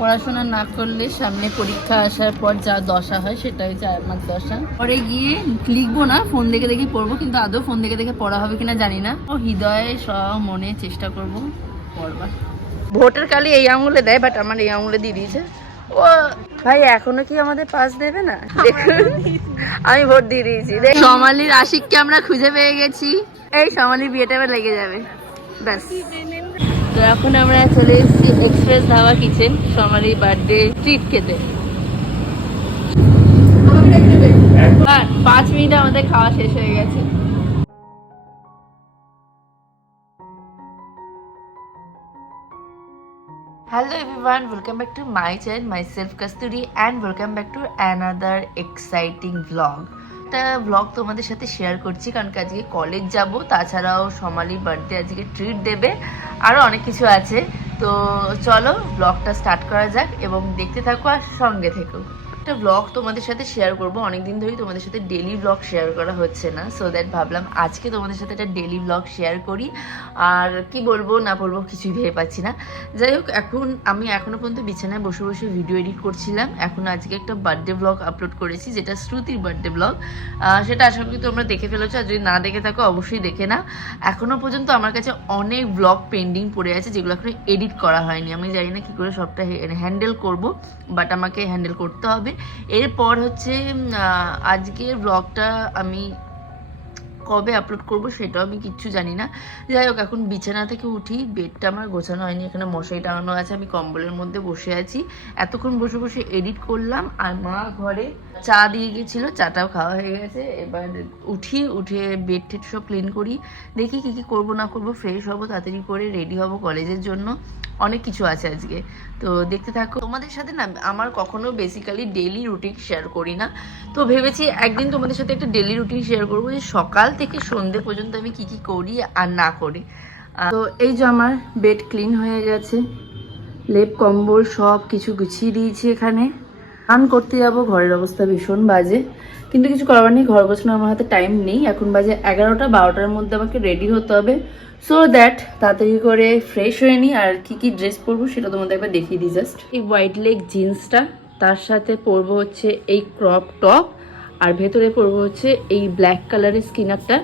পড়াশোনা না করলে সামনে পরীক্ষা আসার পর যা দশা হয় সেটা হচ্ছে আমার দশা। পরে গিয়ে লিখবো না, ফোন দেখে দেখে পড়বো, কিন্তু আদৌ ফোন দেখে দেখে পড়া হবে কিনা জানি না। ও হৃদয়ে সব মনে চেষ্টা করবো পড়বার। ভোটের কালি এই আঙুলে দেয়, বাট আমার এই আঙুলে দিয়ে দিয়েছে। ও ভাই এখনো কি আমাদের পাস দেবে না? আমি ভোট দিয়ে দিয়েছি। সমালির আশিককে আমরা খুঁজে পেয়ে গেছি। এই সমালির বিয়েটা এবার লেগে যাবে ব্যাস। তো এখন আমরা চলে এসেছি এক্সপ্রেস ধাবা কিচেন সমালির বার্থডে ট্রিট খেতে। 5 মিনিটে আমাদের খাওয়া শেষ হয়ে গেছে। Hello everyone, welcome back to my channel, myself Kasturi, and welcome back to another exciting vlog. একটা ব্লগ তোমাদের সাথে শেয়ার করছি কারণ আজকে কলেজ যাব, তাছাড়াও সমালির বার্থডে আজকে ট্রিট দেবে, আরও অনেক কিছু আছে। তো চলো ব্লগটা স্টার্ট করা যাক এবং দেখতে থাকো আর সঙ্গে থেকো। একটা ব্লগ তোমাদের সাথে শেয়ার করবো, অনেকদিন ধরেই তোমাদের সাথে ডেলি ব্লগ শেয়ার করা হচ্ছে না, সো দ্যাট ভাবলাম আজকে তোমাদের সাথে একটা ডেলি ব্লগ শেয়ার করি। আর কি বলবো না বলবো কিছুই ভেবে পাচ্ছি না। যাই হোক, আমি এখনো পর্যন্ত বিছানায় বসে বসে ভিডিও এডিট করছিলাম। এখন আজকে একটা বার্থডে ব্লগ আপলোড করেছি, যেটা শ্রুতির বার্থডে ব্লগ। সেটা আশা করি তোমরা দেখে ফেলেছো, আর যদি না দেখে থাকো অবশ্যই দেখে না। এখনো পর্যন্ত আমার কাছে অনেক ব্লগ পেন্ডিং পড়ে আছে যেগুলো এখনো এডিট করা হয়নি। আমি জানি না কি করে সবটা হ্যান্ডেল করব, বাট আমাকে হ্যান্ডেল করতে হবে। এরপর হচ্ছে আজকের ব্লগটা আমি কবে আপলোড করব সেটাও আমি কিচ্ছু জানি না। যাই হোক, এখন বিছানা থেকে উঠি, বেডটা আমার গোছানো হয়নি, এখানে মশারি টাঙানো আছে, আমি কম্বলের মধ্যে বসে আছি। এতক্ষণ বসে বসে এডিট করলাম, আর মা ঘরে চা দিয়ে গেছিলো, চাটাও খাওয়া হয়ে গেছে। এবার উঠে বেড টেড সব ক্লিন করি, দেখি কী কী করবো না করবো, ফ্রেশ হবো, তাড়াতাড়ি করে রেডি হবো কলেজের জন্য। অনেক কিছু আছে আজকে, তো দেখতে থাকো। তোমাদের সাথে না আমার কখনো বেসিক্যালি ডেইলি রুটিন শেয়ার করি না, তো ভেবেছি একদিন তোমাদের সাথে একটা ডেইলি রুটিন শেয়ার করবো, যে সকাল থেকে সন্ধ্যে পর্যন্ত আমি কি কি করি আর না করি। তো এই যে আমার বেড ক্লিন হয়ে গেছে, লেপ কম্বল সব কিছু গুছিয়ে দিয়েছি। এখানে স্নান করতে যাবো, ঘরের অবস্থা ভীষণ বাজে, কিন্তু কিছু করার নেই, ঘর গোছানো আমার হাতে টাইম নেই। এখন বাজে 11টা, 12টার মধ্যে আমাকে রেডি হতে হবে, সো দ্যাট তাড়াতাড়ি করে ফ্রেশ হয়ে নিই। আর কি কি ড্রেস পরবো সেটা তোমাদের একবার দেখিয়ে দিই। জাস্ট এই হোয়াইট লেগ জিন্সটা, তার সাথে পরবো হচ্ছে এই ক্রপ টপ, আর ভেতরে পরবো হচ্ছে এই ব্ল্যাক কালারের স্কিনারটা,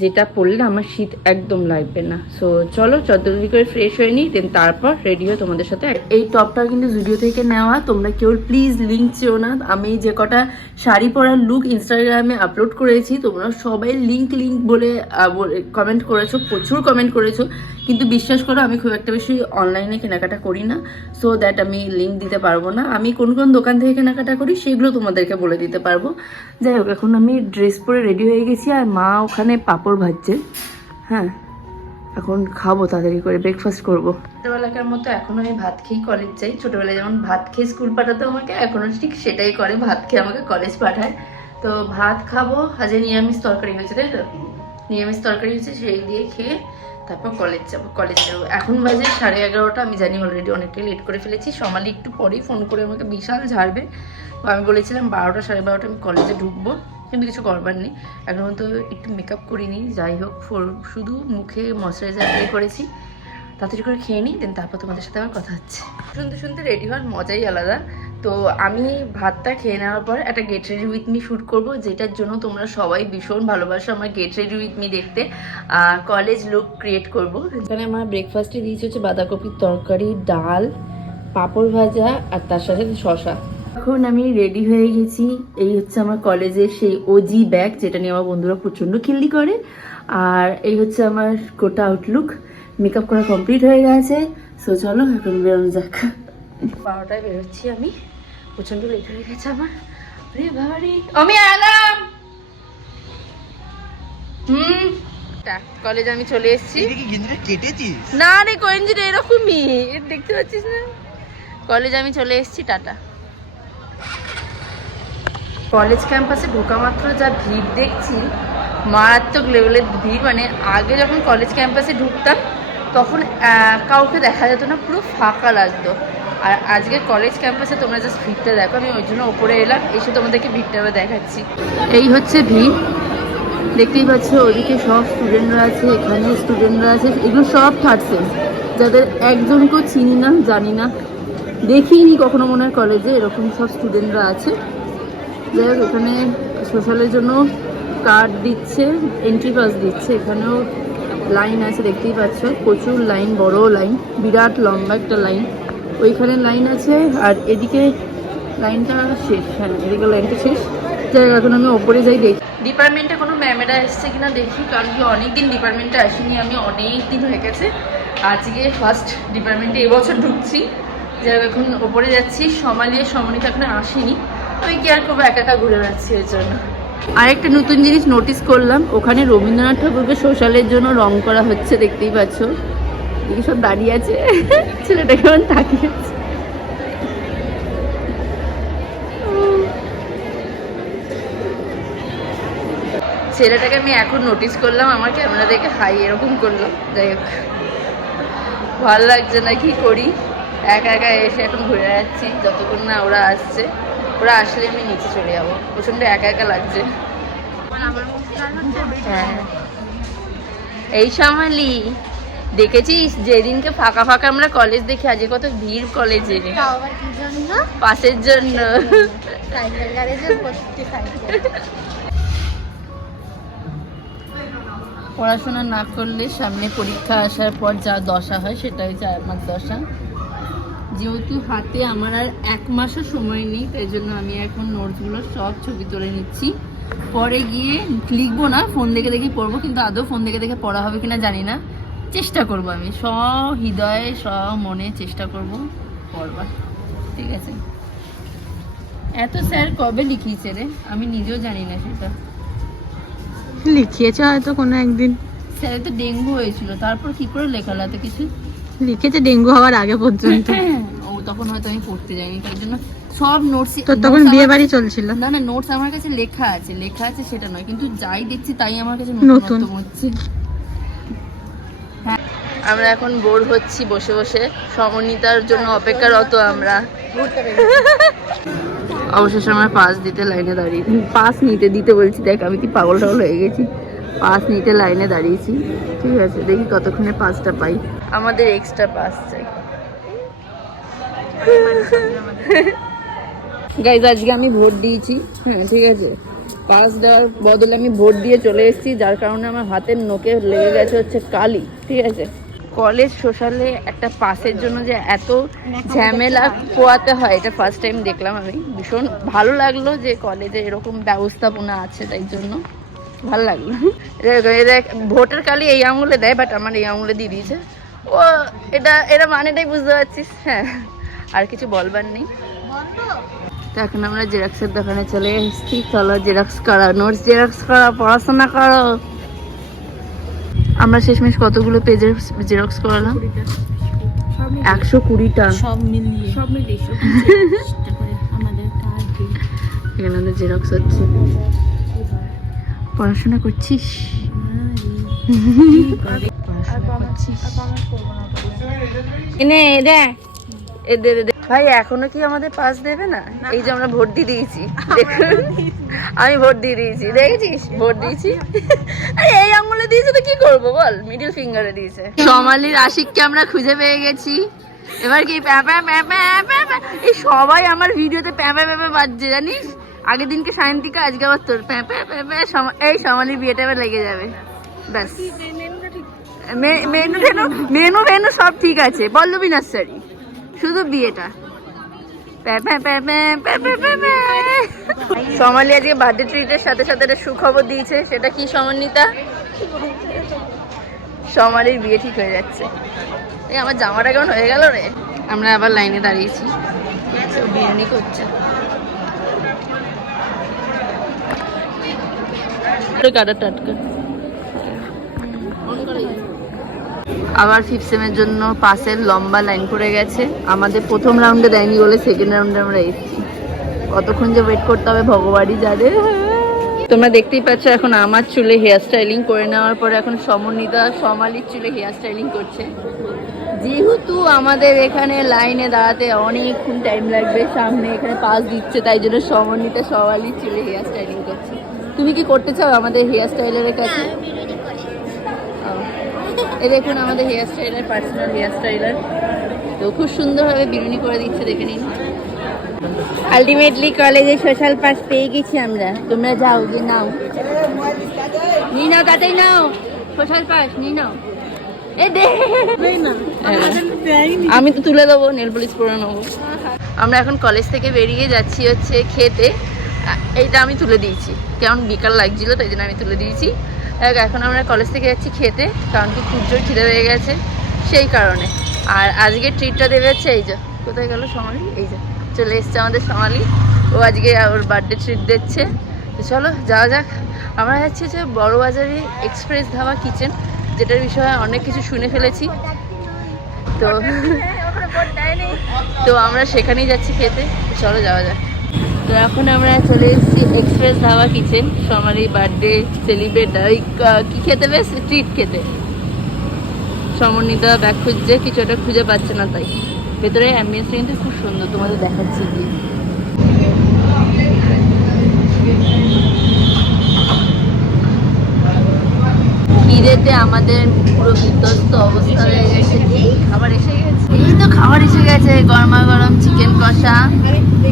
যেটা পরলে আমার শীত একদম লাগবে না। সো চলো চটজলদি করে ফ্রেশ হয়ে নিই, দেন তারপর রেডি হয়ে তোমাদের সাথে। এই টপটা কিন্তু জুডিও থেকে নেওয়া, তোমরা কেউ প্লিজ লিঙ্ক চেও না। আমি যে কটা শাড়ি পরার লুক ইনস্টাগ্রামে আপলোড করেছি, তোমরা সবাই লিঙ্ক বলে কমেন্ট করেছো, প্রচুর কমেন্ট করেছো, কিন্তু বিশ্বাস করো আমি খুব একটা বেশি অনলাইনে কেনাকাটা করি না, সো দ্যাট আমি লিঙ্ক দিতে পারবো না। আমি কোন কোন দোকান থেকে কেনাকাটা করি সেগুলো তোমাদেরকে বলে দিতে পারবো। যাই হোক, এখন আমি ড্রেস পরে রেডি হয়ে গেছি, আর মা ওখানে পাঁপড় ভাজছে। হ্যাঁ, এখন খাবো, তাড়াতাড়ি করে ব্রেকফাস্ট করবো। ছোটোবেলাকার মতো এখন আমি ভাত খেয়েই কলেজ যাই। ছোটোবেলায় যেমন ভাত খেয়ে স্কুল পাঠাতো আমাকে, এখনও ঠিক সেটাই করে, ভাত খেয়ে আমাকে কলেজ পাঠায়। তো ভাত খাবো, আজকে নিরামিষ তরকারি হয়েছে, তাই তো? নিরামিষ তরকারি হয়েছে, সেই দিয়ে খেয়ে তারপর কলেজ যাবো। এখন বাজে 11:30। আমি জানি অলরেডি অনেকটাই লেট করে ফেলেছি। সমালি একটু পরেই ফোন করে আমাকে বিশাল ঝাড়বে। তো আমি বলেছিলাম 12টা 12:30 আমি কলেজে ঢুকবো, কিন্তু কিছু করবার নেই, এখন তো একটু মেকআপ করিনি। যাই হোক, শুধু মুখে ময়শ্চারাইজার অ্যাপ্লাই করেছি। তাড়াতাড়ি করে খেয়ে নিই, দেন তারপর তোমাদের সাথে আমার কথা হচ্ছে। শুনতে শুনতে রেডি হওয়ার মজাই আলাদা। তো আমি ভাতটা খেয়ে নেওয়ার পর একটা get ready with me shoot করবো, যেটার জন্য তোমরা সবাই ভীষণ ভালোবাসো আমার গেট রেডি উইথ মি দেখতে। কলেজ লুক ক্রিয়েট করবো। এখানে আমার ব্রেকফাস্টে দিয়েছে হচ্ছে বাঁধাকপির তরকারি, ডাল, পাঁপড় ভাজা, আর তার সাথে শশা। এখন আমি রেডি হয়ে গেছি। এই হচ্ছে আমার কলেজের সেই ওজি ব্যাগ, যেটা নিয়ে আমার বন্ধুরা প্রচণ্ড খিল্লি করে। আর এই হচ্ছে আমার গোটা আউটলুক। মেকআপ করা কমপ্লিট হয়ে গেছে, সো চলো এখন বেরোনো যাক। 12টায় বেরোচ্ছি আমি, প্রচণ্ড লেট হয়ে গেছে আমার। রে বাবারি, আমি আলাম। কলেজে আমি চলে এসেছি। না রে কঞ্জিটা এরকমই দেখতে পাচ্ছিস না। কলেজে আমি চলে এসেছি, টাটা। কলেজ ক্যাম্পাসে ঢোকা মাত্র যা ভিড় দেখছি, মারাত্মক লেভেলের ভিড়। মানে আগে যখন কলেজ ক্যাম্পাসে ঢুকতাম তখন কাউকে দেখা যেত না, পুরো ফাঁকা লাগতো। আর আজকে কলেজ ক্যাম্পাসে তোমরা জাস্ট ভিড়টা দেখো। আমি ওই জন্য ওপরে এলাম, এসে তোমাদেরকে ভিড়টা দেখাচ্ছি। এই হচ্ছে ভিড়, দেখতেই পাচ্ছ। ওদিকে সব স্টুডেন্টরা আছে, এখানে স্টুডেন্টরা আছে। এগুলো সব থার্ড সেম, যাদের একজনকেও চিনি না, জানি না। দেখিনি কখনো মনে হয় কলেজে এরকম সব স্টুডেন্টরা আছে। যাই হোক, এখানে সোশ্যালের জন্য কার্ড দিচ্ছে, এন্ট্রি পাস দিচ্ছে। এখানেও লাইন আছে, দেখতেই পাচ্ছ, প্রচুর লাইন, বড় লাইন, বিরাট লম্বা একটা লাইন। ওইখানে লাইন আছে আর এদিকে লাইনটা শেষ। হ্যাঁ, এদিকে লাইনটা শেষ। যাই হোক, এখন আমি ওপরে যাই দেখি ডিপার্টমেন্টে কোনো ম্যামেরা এসছে কিনা দেখি, কারণ কি অনেকদিন ডিপার্টমেন্টে আসিনি আমি, অনেক দিন হয়ে গেছে। আজকে ফার্স্ট ডিপার্টমেন্টে এবছর ঢুকছি। যাই হোক, এখন ওপরে যাচ্ছি। সমালি আর সমনিতা এখন আসেনি, আমি কি আর করবো, একা একা ঘুরে বেড়াচ্ছি এর জন্য। আরেকটা নতুন জিনিস নোটিস করলাম, ওখানে রবীন্দ্রনাথ ঠাকুরকে সোশ্যালের জন্য রং করা হচ্ছে, দেখতেই পাচ্ছ। এদিকে সব দাঁড়িয়ে আছে, ছেলেটা কেমন তাকিয়ে আছে। ছেলেটাকে আমি এখন নোটিস করলাম, আমার ক্যামেরা দেখে হাই এরকম করলো। যাই হোক, ভালো লাগছে না, কি করি, একা একা এসে এখন ঘুরে যাচ্ছি যতক্ষণ না ওরা আসছে। ওরা আসলে আমি নিচে চলে যাবো, প্রচণ্ড একা একা লাগছে। হ্যাঁ, এই সমালি দেখেছিস যেদিনকে ফাঁকা ফাঁকা আমরা কলেজ দেখি, আজকে কত ভিড় কলেজে, পাসের জন্য। পড়াশোনা না করলে সামনে পরীক্ষা আসার পর যা দশা হয় সেটা হচ্ছে আমার দশা। যেহেতু হাতে আমার আর 1 মাসও সময় নেই, তাই জন্য আমি এখন নোটসগুলো সব ছবি তুলে নিচ্ছি। পরে গিয়ে লিখবো না, ফোন দেখে দেখে পড়বো, কিন্তু আদৌ ফোন দেখে দেখে পড়া হবে কিনা জানি না। চেষ্টা করব, আমি হৃদয়ে মনে চেষ্টা করব পড়বার, ঠিক আছে। এত স্যার কবে লিখিয়েছে রে, আমি নিজেও জানি না সেটা। লিখিয়েছে হয়তো কোনো একদিন। স্যার তো ডেঙ্গু হয়েছিল, তারপর কি করে লেখালো এত কিছু? লিখেছে ডেঙ্গু হওয়ার আগে পর্যন্ত। ও তখন হয়তো আমি পড়তে যাইনি, তাই জন্য সব নোটস। তো তখন বিয়ে বাড়ি চলছিল। না না, নোটস আমার কাছে লেখা আছে সেটা নয়, কিন্তু যাই দেখছি তাই আমার কাছে নতুন হচ্ছে। হ্যাঁ, আমরা এখন বোর হচ্ছি বসে বসে, সমন্বিতার জন্য অপেক্ষারত আমরা। অবশেষে আমরা পাস দিতে লাইনে দাঁড়িয়ে, পাস নিতে বলছি, দেখ আমি কি পাগল টাগল হয়ে গেছি। পাস নিতে লাইনে দাঁড়িয়েছি, ঠিক আছে, দেখি কতক্ষণে পাসটা পাই। আমাদের এক্সট্রা পাস চাই গাইজ। আজকে আমি ভোট দিয়েছি, হ্যাঁ ঠিক আছে, পাস দেওয়ার বদলে আমি ভোট দিয়ে চলে এসেছি, যার কারণে আমার হাতের নোকে লেগে গেছে হচ্ছে কালি, ঠিক আছে। কলেজ সোশ্যালে একটা পাসের জন্য যে এত ঝামেলা পোয়াতে হয়, এটা ফার্স্ট টাইম দেখলাম আমি। ভীষণ ভালো লাগলো যে কলেজে এরকম ব্যবস্থাপনা আছে, তাই জন্য ভালো লাগলো। দেখ, ভোটের কালি এই আঙুলে দেয়, বাট আমার এই আঙুলে দিয়ে দিয়েছে ও। এটা মানেটাই বুঝতে পারছিস। হ্যাঁ, আর কিছু বলবার নেই। তো এখন আমরা জেরক্সের দোকানে চলে এসেছি, চলো জেরক্স করা, নোটস জেরক্স করা, পড়াশোনা করো। আমরা শেষমেশ কতগুলো পেজের জেরক্স করালাম? 120টা, সব মিলিয়ে এখানে আমাদের জেরক্স হচ্ছে। পড়াশোনা করছিস? ভাই এখনো কি আমাদের পাস দেবে না? এই যে আমরা ভোট দিয়ে দিয়েছি, আমি ভোট দিয়ে দিয়েছি, দেখেছিস ভোট দিয়েছি। আরে এই আঙুলে দিয়েছে তো কি করবো বল, মিডল ফিঙ্গারে দিয়েছে। সমালির আশিককে আমরা খুঁজে পেয়ে গেছি। এবার কি এই সবাই আমার ভিডিওতে প্যাপা বাজছে জানিস। আগের দিনকে সায়ন্তিকা, আজকে আবার তোর প্যাপা। এই সমালির বিয়েটা এবার লেগে যাবে, ব্যাস। মেনু সব ঠিক আছে, পল্লবী নার্সারি, শুধু বিয়েটা। সমালি আজকে বার্থডে ট্রিটের সাথে সাথে একটা সুখবর দিয়েছে, সেটা কি সমন্বিতা? সমালির বিয়ে ঠিক হয়ে যাচ্ছে। এই আমার জামাটা কেমন হয়ে গেল রে। আমরা আবার লাইনে দাঁড়িয়েছি, বিরিয়ানি করছে। টাটকা আবার 5th সেমের জন্য পাসের লম্বা লাইন পড়ে গেছে। আমাদের প্রথম রাউন্ডে দেয়নি বলে সেকেন্ড রাউন্ডে আমরা এসেছি। কতক্ষণ যে ওয়েট করতে হবে ভগবানই জানে। তোমরা দেখতেই পাচ্ছ এখন আমার চুলে হেয়ার স্টাইলিং করে নেওয়ার পরে এখন সমন্বিতা সমালির চুলে হেয়ার স্টাইলিং করছে। যেহেতু আমাদের এখানে লাইনে দাঁড়াতে অনেকক্ষণ টাইম লাগবে, সামনে এখানে পাস দিচ্ছে, তাই জন্য সমন্বিতা সমালির চুলে হেয়ার স্টাইলিং করছে। তুমি কি করতে চাও আমাদের হেয়ার স্টাইলারের কাছে? এই দেখুন আমাদের hair styler, personal hair styler. তো তো খুব সুন্দরভাবে বিরুনি করে দিচ্ছে, দেখে নিন। আলটিমেটলি কলেজে সোশ্যাল পাস পেয়ে গেছি আমরা। তোমরা যাও, যে নাও, নিয়ে নাও, তাতেই নাও সোশ্যাল পাস, নিয়ে নাও। এ দে। আমি তো তুলে দেবো, নেল পলিশ পরে নেবো। আমরা এখন কলেজ থেকে বেরিয়ে যাচ্ছি হচ্ছে খেতে। এইটা আমি তুলে দিয়েছি, কেমন বিকাল লাগছিল তাই জন্য আমি তুলে দিয়েছি। এখন আমরা কলেজ থেকে যাচ্ছি খেতে, কারণ কি খুব জোর খিদে হয়ে গেছে সেই কারণে। আর আজকে ট্রিটটা দেবে হচ্ছে এই যে, কোথায় গেল সোমালি, এই যে চলে এসছে আমাদের সোমালি। ও আজকে ওর বার্থডে ট্রিট দিচ্ছে। তো চলো যাওয়া যাক। আমরা যাচ্ছি যে বড়বাজারে এক্সপ্রেস ধাবা কিচেন, যেটার বিষয়ে অনেক কিছু শুনে ফেলেছি। তো তো আমরা সেখানেই যাচ্ছি খেতে। চলো যাওয়া যাক। তো এখন আমরা চলে এসেছি এক্সপ্রেস ধাবা কিচেন, সোমালির বার্থডে সেলিব্রেট কি খেতে, বেশ ট্রিট খেতে। সমন্বিতা ব্যাগ খুঁজছে, কিছু একটা খুঁজে পাচ্ছে না, তাই ভেতরে অ্যাম্বিয়েন্সটা কিন্তু খুব সুন্দর, তোমাদের দেখাচ্ছি গিয়ে। খিদেতে আমাদের পুরো বিধ্বস্ত অবস্থা হয়ে গেছে। এই খাবার এসে গেছে, এই তো খাবার এসে গেছে, গরমা গরম চিকেন কষা,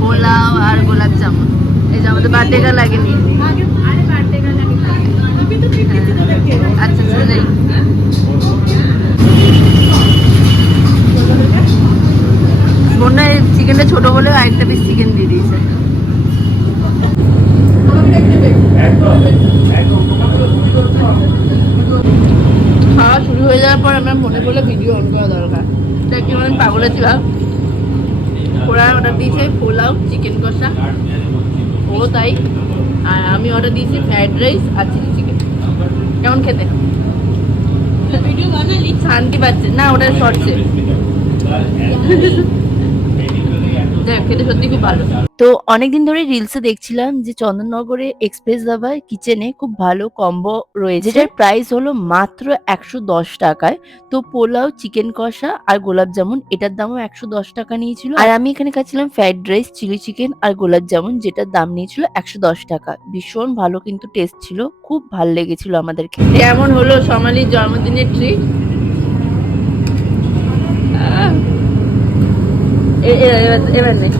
পোলাও আর গোলাপ জামুন। এই যে আমাদের বার্থডে গার্ল লাগেনি। আচ্ছা চলে বন্যা চিকেনটা ছোট বলে আরেকটা পিস চিকেন দিয়ে দিয়েছে। খাওয়া শুরু হয়ে যাওয়ার পর আমার মনে পড়লো ভিডিও অন করা দরকার। তাই কি মানে পাগলের ছিল, ওরা অর্ডার দিয়েছে পোলাও চিকেন কষা, ও তাই। আর আমি অর্ডার দিয়েছি ফ্রাইড রাইস আর চিলি চিকেন। কেমন খেতে? শান্তি পাচ্ছে না, ওটা শর্টসে। খেতে সত্যি খুব ভালো। তো অনেকদিন ধরে রিলসে দেখছিলাম যে চন্দননগরে এক্সপ্রেস ধাবার কিচেনে খুব ভালো কম্বো রয়েছে, যেটার প্রাইস হলো মাত্র 110 টাকায়। তো পোলাও চিকেন কষা আর গোলাপ জামুন, এটার দামও 110 টাকা নিয়েছিল। আর আমি এখানে খাচ্ছিলাম ফ্রাইড রাইস চিলি চিকেন আর গোলাপ জামুন, যেটার দাম নিয়েছিল 110 টাকা। ভীষণ ভালো কিন্তু টেস্ট ছিল, খুব ভালো লেগেছিল আমাদের খেতে। কেমন হলো সোমালির জন্মদিনের ট্রিট? এবার নেই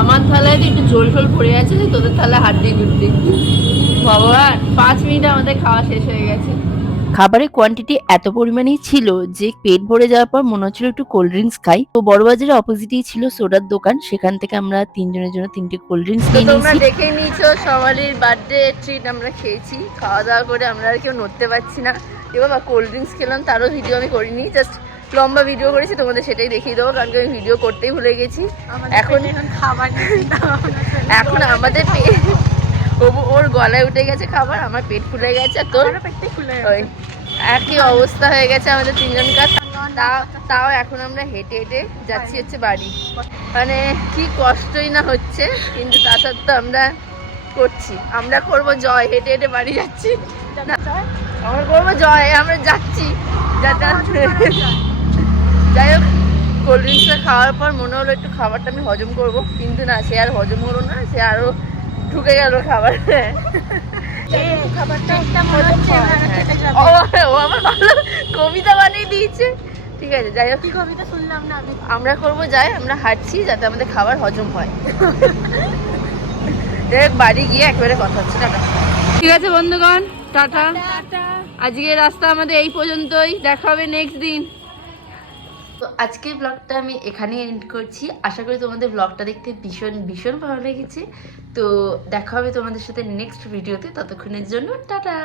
আমার থালায় একটু ঝোল ঝোল পড়ে আছে, তোদের থালায় হাত দিয়ে ঘুরতে। ভগবান, 5 মিনিটে আমাদের খাওয়া শেষ হয়ে গেছে। খাবারের কোয়ান্টিটি এত পরিমাণেই ছিল যে পেট ভরে যাওয়ার পর মনে হচ্ছিল একটু কোল্ড ড্রিঙ্কস খাই। তো বড়বাজারের অপোজিটেই ছিল সোডার দোকান, সেখান থেকে আমরা 3 জনের জন্য 3টে কোল্ড ড্রিঙ্কস নিয়ে নিয়েছি। তোমরা দেখেই নিয়েছো সোমালির বার্থডে ট্রিট আমরা খেয়েছি। খাওয়া দাওয়া করে আমরা আর কেউ নড়তে পারছি না। এবার কোল্ড ড্রিঙ্কস খেলাম, তারও ভিডিও আমি করিনি, জাস্ট লম্বা ভিডিও করেছি, তোমাদের সেটাই দেখিয়ে দেবো, কারণ আমি ভিডিও করতেই ভুলে গেছি। এখন আমাদের ওর গলায় উঠে গেছে খাবার, আমার পেট ফুলে গেছে, আর তোর ওই একই অবস্থা হয়ে গেছে আমাদের তিনজনকার। তাও এখন আমরা হেঁটে হেঁটে যাচ্ছি হচ্ছে বাড়ি। মানে কি কষ্টই না হচ্ছে, কিন্তু তা সত্ত্বেও আমরা করছি। আমরা করবো জয়, হেঁটে হেঁটে বাড়ি যাচ্ছি। আমরা করবো জয়, আমরা যাচ্ছি। যাই হোক, কোল্ড ড্রিঙ্কসটা খাওয়ার পর মনে হলো একটু খাবারটা আমি হজম করব, কিন্তু না, সে আর হজম হলো না, সে আরো ঢুকে গেল খাবার। ও আমার ভালো কবিতা বানিয়ে দিয়েছে। ঠিক আছে, যাই হোক, কবিতা শুনলাম না আমি। আমরা করবো যাই, আমরা হাঁটছি যাতে আমাদের খাবার হজম হয়। যাই হোক, বাড়ি গিয়ে একেবারে কথা হচ্ছে। টাটা। ঠিক আছে বন্ধুগণ, টাটা। আজকের রাস্তা আমাদের এই পর্যন্তই, দেখা হবে নেক্সট দিন। তো আজকের ব্লগটা আমি এখানে এন্ড করছি। আশা করি তোমাদের ব্লগটা দেখতে ভীষণ ভীষণ ভালো লেগেছে। তো দেখা হবে তোমাদের সাথে নেক্সট ভিডিওতে, ততক্ষণের জন্য টাটা।